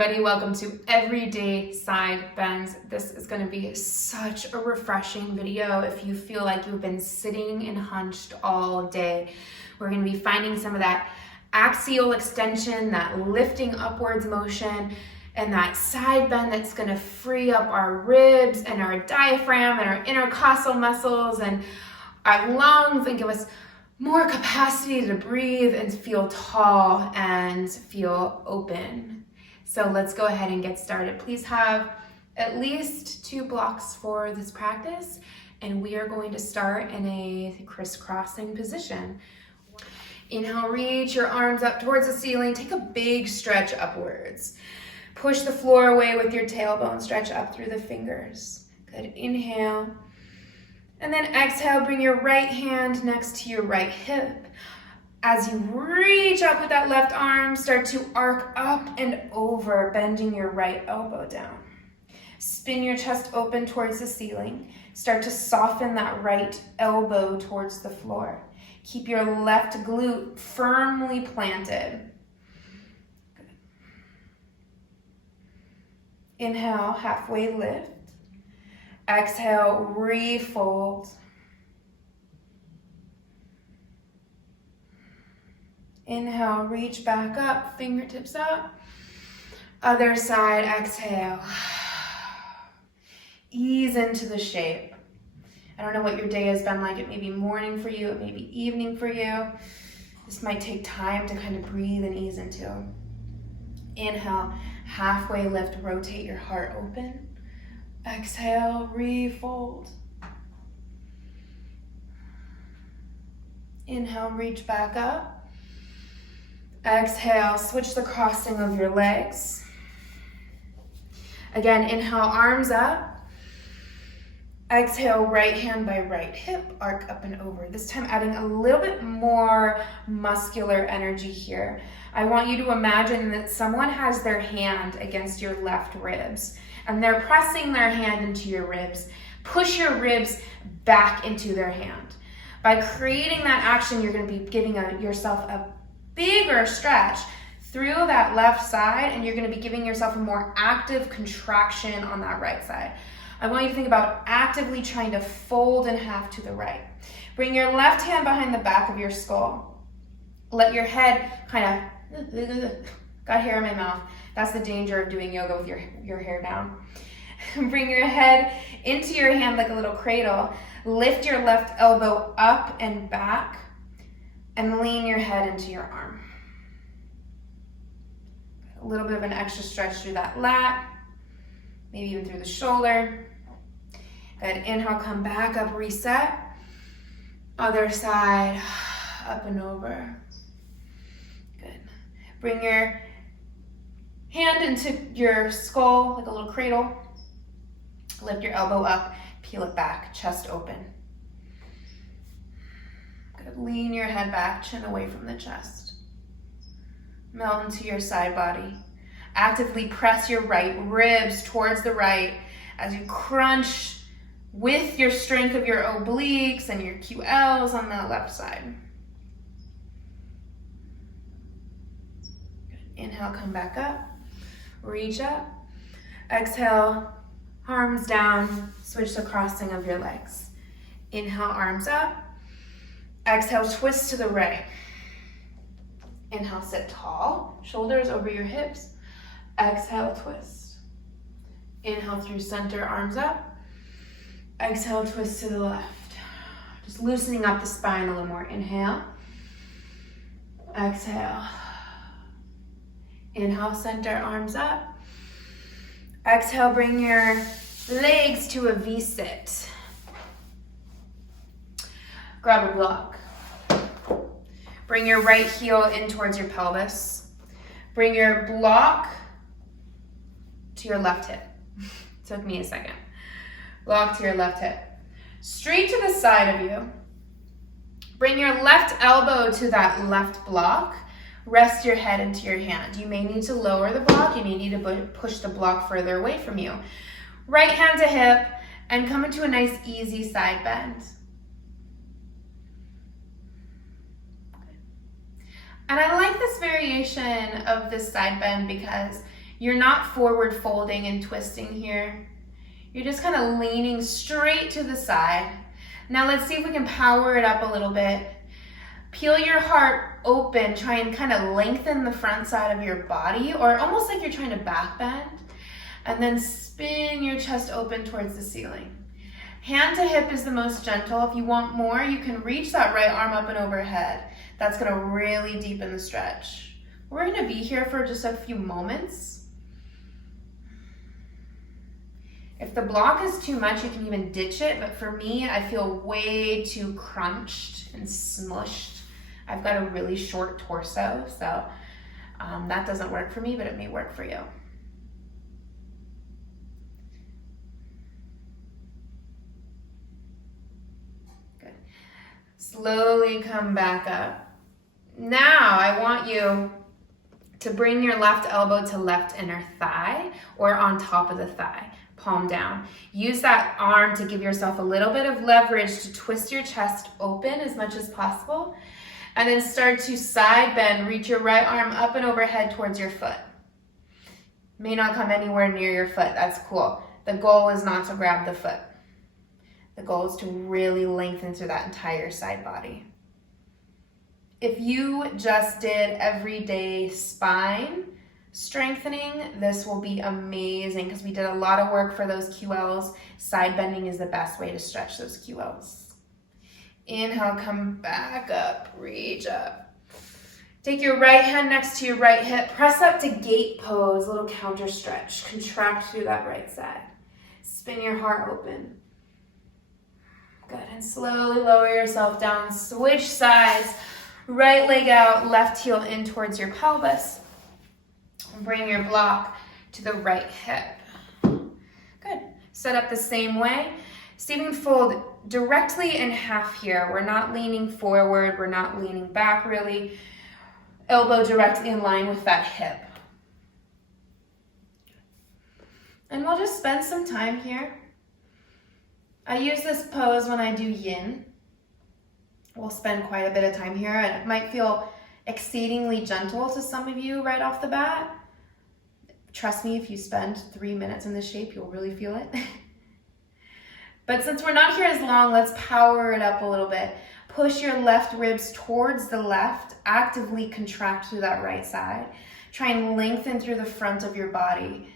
everybody, welcome to Everyday Side Bends. This is going to be such a refreshing video if you feel like you've been sitting and hunched all day. We're going to be finding some of that axial extension, that lifting upwards motion, and that side bend that's going to free up our ribs and our diaphragm and our intercostal muscles and our lungs and give us more capacity to breathe and feel tall and feel open. So let's go ahead and get started. Please have at least 2 blocks for this practice, and we are going to start in a crisscrossing position. Inhale, reach your arms up towards the ceiling. Take a big stretch upwards. Push the floor away with your tailbone. Stretch up through the fingers. Good. Inhale. And then exhale, bring your right hand next to your right hip. As you reach up with that left arm, start to arc up and over, bending your right elbow down. Spin your chest open towards the ceiling. Start to soften that right elbow towards the floor. Keep your left glute firmly planted. Good. Inhale, halfway lift. Exhale, refold. Inhale, reach back up, fingertips up. Other side, exhale. Ease into the shape. I don't know what your day has been like. It may be morning for you, it may be evening for you. This might take time to kind of breathe and ease into. Inhale, halfway lift, rotate your heart open. Exhale, refold. Inhale, reach back up. Exhale, switch the crossing of your legs. Again, inhale, arms up. Exhale, right hand by right hip, arc up and over. This time adding a little bit more muscular energy here. I want you to imagine that someone has their hand against your left ribs and they're pressing their hand into your ribs. Push your ribs back into their hand. By creating that action, you're going to be giving yourself a bigger stretch through that left side, and you're going to be giving yourself a more active contraction on that right side. I want you to think about actively trying to fold in half to the right. Bring your left hand behind the back of your skull. Let your head kind of, got hair in my mouth. That's the danger of doing yoga with your hair down. Bring your head into your hand like a little cradle. Lift your left elbow up and back and lean your head into your arm. A little bit of an extra stretch through that lat, maybe even through the shoulder. Good. Inhale, come back up, reset. Other side, up and over. Good. Bring your hand into your skull like a little cradle. Lift your elbow up, peel it back, chest open. Good. Lean your head back, chin away from the chest. Melt into your side body. Actively press your right ribs towards the right as you crunch with your strength of your obliques and your QLs on the left side. Good. Inhale, come back up. Reach up. Exhale, arms down. Switch the crossing of your legs. Inhale, arms up. Exhale, twist to the right. Inhale, sit tall, shoulders over your hips. Exhale, twist. Inhale through center, arms up. Exhale, twist to the left. Just loosening up the spine a little more. Inhale. Exhale. Inhale, center, arms up. Exhale, bring your legs to a V-sit. Grab a block. Bring your right heel in towards your pelvis. Bring your block to your left hip. Took me a second. Block to your left hip. Straight to the side of you. Bring your left elbow to that left block. Rest your head into your hand. You may need to lower the block. You may need to push the block further away from you. Right hand to hip and come into a nice easy side bend. And I like this variation of this side bend because You're not forward folding and twisting here. You're just kind of leaning straight to the side. Now let's see if we can power it up a little bit. Peel your heart open, try and kind of lengthen the front side of your body, or almost like you're trying to back bend, and then spin your chest open towards the ceiling. Hand to hip is the most gentle. If you want more, you can reach that right arm up and overhead. That's gonna really deepen the stretch. We're gonna be here for just a few moments. If the block is too much, you can even ditch it, but for me, I feel way too crunched and smushed. I've got a really short torso, so that doesn't work for me, but it may work for you. Good. Slowly come back up. Now I want you to bring your left elbow to left inner thigh or on top of the thigh, palm down. Use that arm to give yourself a little bit of leverage to twist your chest open as much as possible. And then start to side bend, reach your right arm up and overhead towards your foot. May not come anywhere near your foot, that's cool. The goal is not to grab the foot. The goal is to really lengthen through that entire side body. If you just did everyday spine strengthening, this will be amazing because we did a lot of work for those QLs. Side bending is the best way to stretch those QLs. Inhale, come back up, reach up. Take your right hand next to your right hip. Press up to gate pose, a little counter stretch. Contract through that right side. Spin your heart open. Good, and slowly lower yourself down. Switch sides. Right leg out, left heel in towards your pelvis. Bring your block to the right hip. Good. Set up the same way. Stepping fold directly in half here. We're not leaning forward. We're not leaning back really. Elbow directly in line with that hip. And we'll just spend some time here. I use this pose when I do yin. We'll spend quite a bit of time here, and it might feel exceedingly gentle to some of you right off the bat. Trust me, if you spend 3 minutes in this shape, you'll really feel it. But since we're not here as long, let's power it up a little bit. Push your left ribs towards the left, actively contract through that right side. Try and lengthen through the front of your body.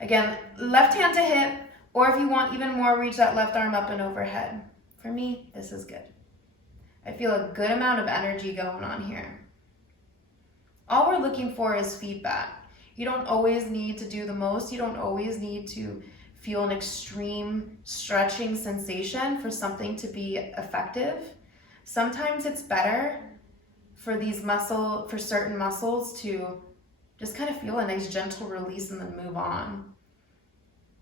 Again, left hand to hip, or if you want even more, reach that left arm up and overhead. For me, this is good. I feel a good amount of energy going on here. All we're looking for is feedback. You don't always need to do the most. You don't always need to feel an extreme stretching sensation for something to be effective. Sometimes it's better for certain muscles to just kind of feel a nice gentle release and then move on.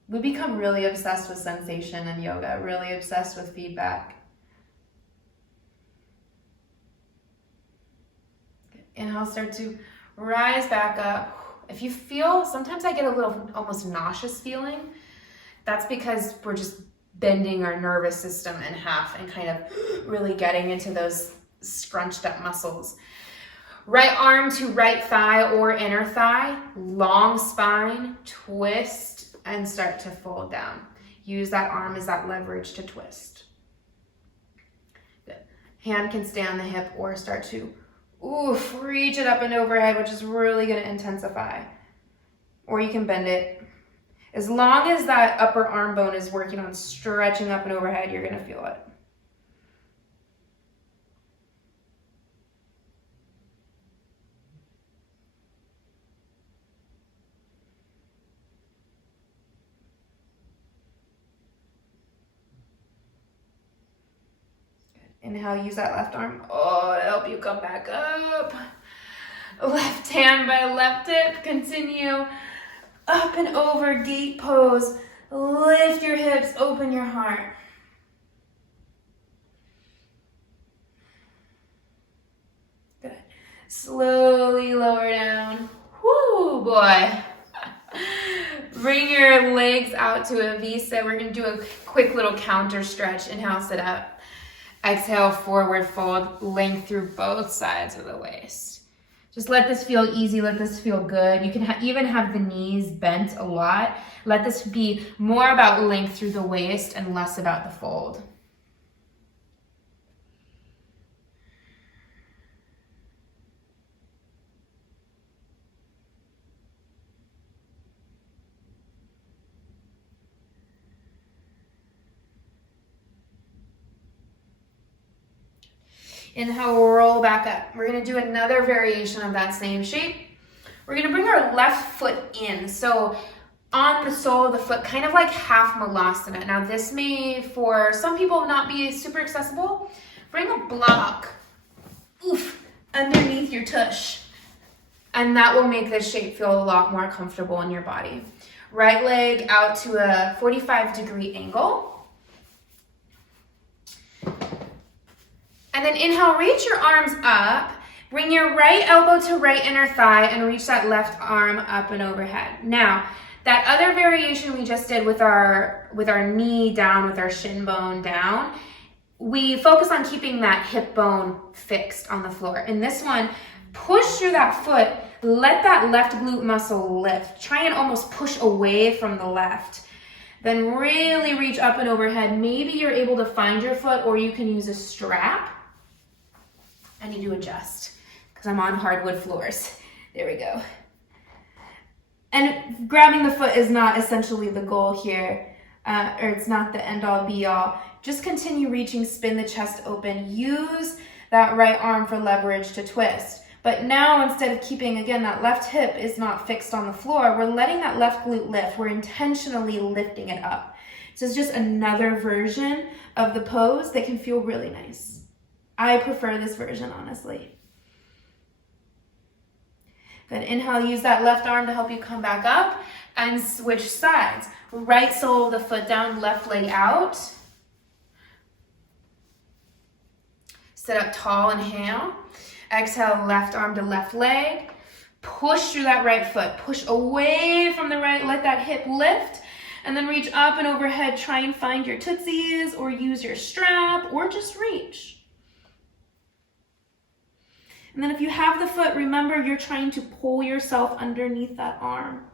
We become really obsessed with sensation in yoga, really obsessed with feedback. Inhale, start to rise back up. If you feel, sometimes I get a little almost nauseous feeling. That's because we're just bending our nervous system in half and kind of really getting into those scrunched up muscles. Right arm to right thigh or inner thigh, long spine, twist, and start to fold down. Use that arm as that leverage to twist. Good. Hand can stay on the hip or start to reach it up and overhead, which is really going to intensify. Or you can bend it. As long as that upper arm bone is working on stretching up and overhead, you're going to feel it. Inhale, use that left arm. It'll help you come back up. Left hand by left hip. Continue up and over, gate pose. Lift your hips, open your heart. Good. Slowly lower down. Whoo, boy. Bring your legs out to a V sit. We're going to do a quick little counter stretch. Inhale, sit up. Exhale, forward fold, length through both sides of the waist. Just let this feel easy, let this feel good. You can even have the knees bent a lot. Let this be more about length through the waist and less about the fold. Inhale, roll back up. We're gonna do another variation of that same shape. We're gonna bring our left foot in. So on the sole of the foot, kind of like half malasana. Now this may, for some people, not be super accessible. Bring a block, underneath your tush. And that will make this shape feel a lot more comfortable in your body. Right leg out to a 45-degree angle. And then inhale, reach your arms up. Bring your right elbow to right inner thigh and reach that left arm up and overhead. Now, that other variation we just did with our knee down, with our shin bone down, we focus on keeping that hip bone fixed on the floor. In this one, push through that foot, let that left glute muscle lift. Try and almost push away from the left. Then really reach up and overhead. Maybe you're able to find your foot, or you can use a strap. I need to adjust because I'm on hardwood floors. There we go. And grabbing the foot is not essentially the goal here, or it's not the end all be all. Just continue reaching, spin the chest open. Use that right arm for leverage to twist. But now, instead of keeping, again, that left hip is not fixed on the floor, we're letting that left glute lift. We're intentionally lifting it up. This is just another version of the pose that can feel really nice. I prefer this version, honestly. Then inhale, use that left arm to help you come back up and switch sides. Right sole of the foot down, left leg out. Sit up tall, inhale. Exhale, left arm to left leg. Push through that right foot. Push away from the right, let that hip lift. And then reach up and overhead. Try and find your tootsies, or use your strap, or just reach. And then if you have the foot, remember you're trying to pull yourself underneath that arm.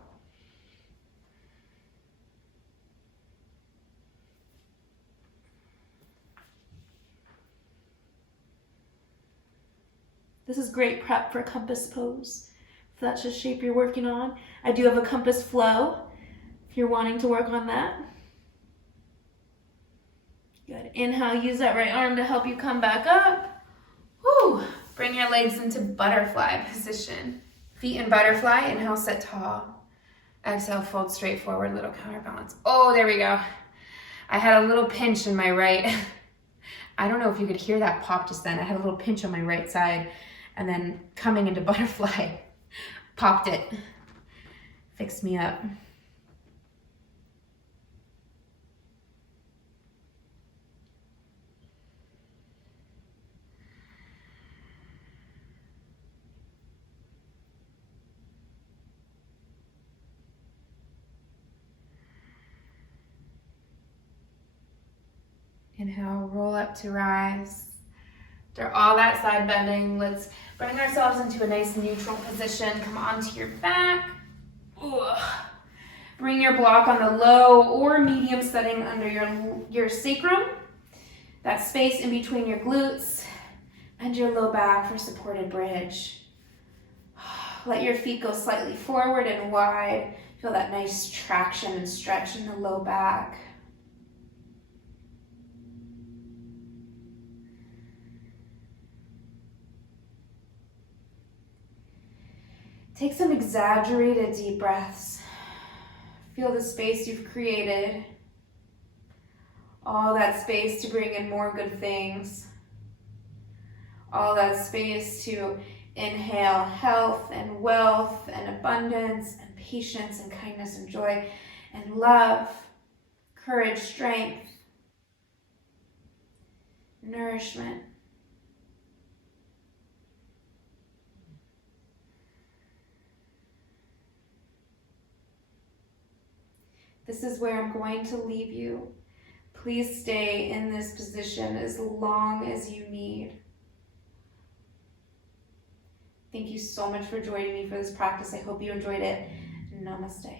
This is great prep for compass pose. If that's the shape you're working on. I do have a compass flow if you're wanting to work on that. Good. Inhale, use that right arm to help you come back up. Woo. Bring your legs into butterfly position. Feet in butterfly. Inhale, sit tall. Exhale, fold straight forward, little counterbalance. Oh, there we go. I had a little pinch in my right. I don't know if you could hear that pop just then. I had a little pinch on my right side, and then coming into butterfly, popped it. Fixed me up. Inhale, roll up to rise. After all that side bending, let's bring ourselves into a nice neutral position. Come onto your back. Ugh. Bring your block on the low or medium setting under your sacrum. That space in between your glutes and your low back for supported bridge. Let your feet go slightly forward and wide. Feel that nice traction and stretch in the low back. Take some exaggerated deep breaths. Feel the space you've created. All that space to bring in more good things. All that space to inhale health and wealth and abundance and patience and kindness and joy and love, courage, strength, nourishment. This is where I'm going to leave you. Please stay in this position as long as you need. Thank you so much for joining me for this practice. I hope you enjoyed it. Namaste.